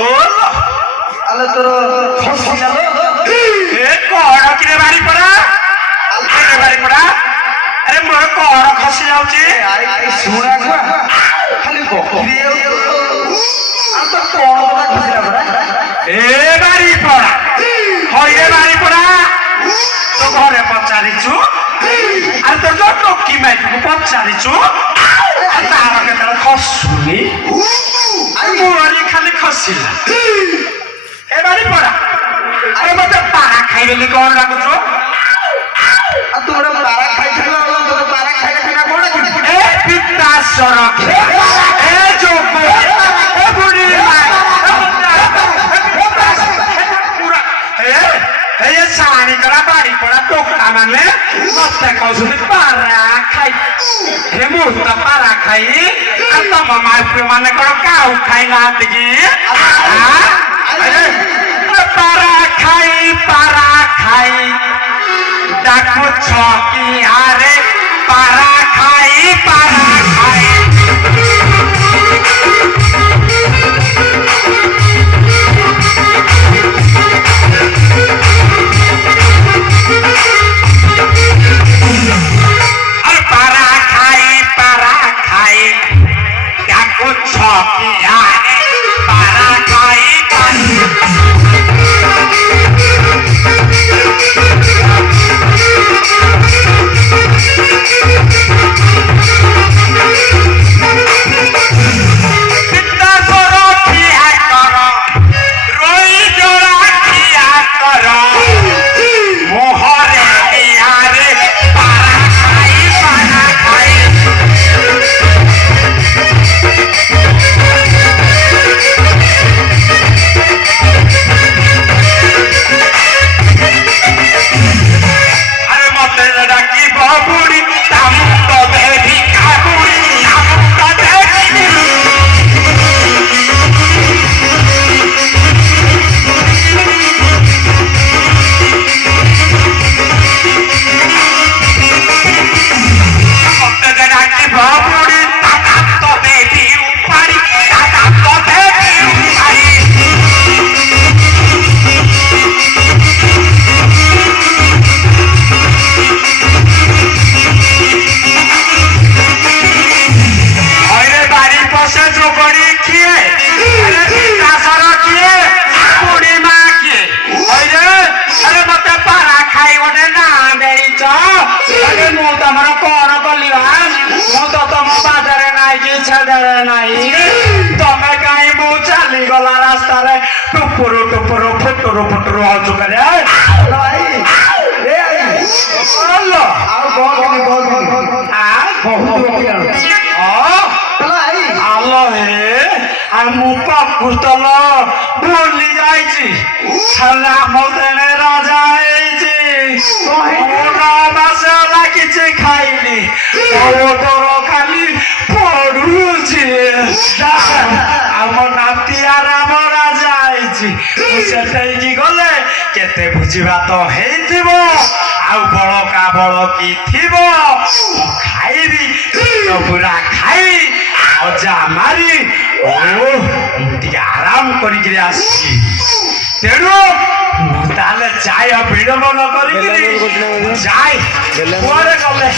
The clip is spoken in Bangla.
ओ আলে তোর খসি না ए कोड़ किने बारी पड़ा किने बारी पड़ा अरे मोर कोड़ खसी जाउची আই শুনা গা খালি বকরি আর তো কোন কথা খসি না বড়া ए बारी पड़ा होइरे बारी पड़ा तो घरे पचारिछु আর তো যত কি মাইকু পচারিछु আর তার কেতර খসুনি আর মোরি খালি খসিলা এ বারি পড়া আরে মতে পাড়া খাইবেলি কোন রাখছো আর তোরা পারা খাইছিল তোর পারা খাইলে কিনা কোন এ পিতা সরক এ যোগ এ বুড়ি মা পুরা এ সানি করা বাড়ি পড়া টোকটা মানে মতে কৌশুনি পাড়া খাই হে মুহূর্ত পাড়া খাই আর তোমার মাইপ্রে মানে করো কাউ খাই না দিকে পারা খাই দেখো ছকি আরে পারা খাই আর পারা খাই দেখো ছকি আরে পারা খাই टुपुरो टुपुरो फुटुरो फुटुरो आजू करे ভাই এ আল্লাহ আর বহুত আ বহুত রকি ভাই আল্লাহ হে আর মুপা কুতল ভুলি যাইছি সারা মদনে রাজা হইছি ওরা বাসে লাগিছে খাইনি ওর খালি পড়ুছি আমার নাতি আর আমার রাজা আইছি সেটাই কি গলে কেতে বুঝিবা তো হেইথিব আউ বড়কা বড়কি থিব খাইবি পুরা খাই অজা মারি ও ଟିକେ ଆରାମ କରିକିରି ଆସିଛି ତେଣୁ ତାହେଲେ ଯାଏ ବିଳମ୍ବ ନ କରିକିରି ଯାଏ କୁଆଡ଼େ ଗଲେ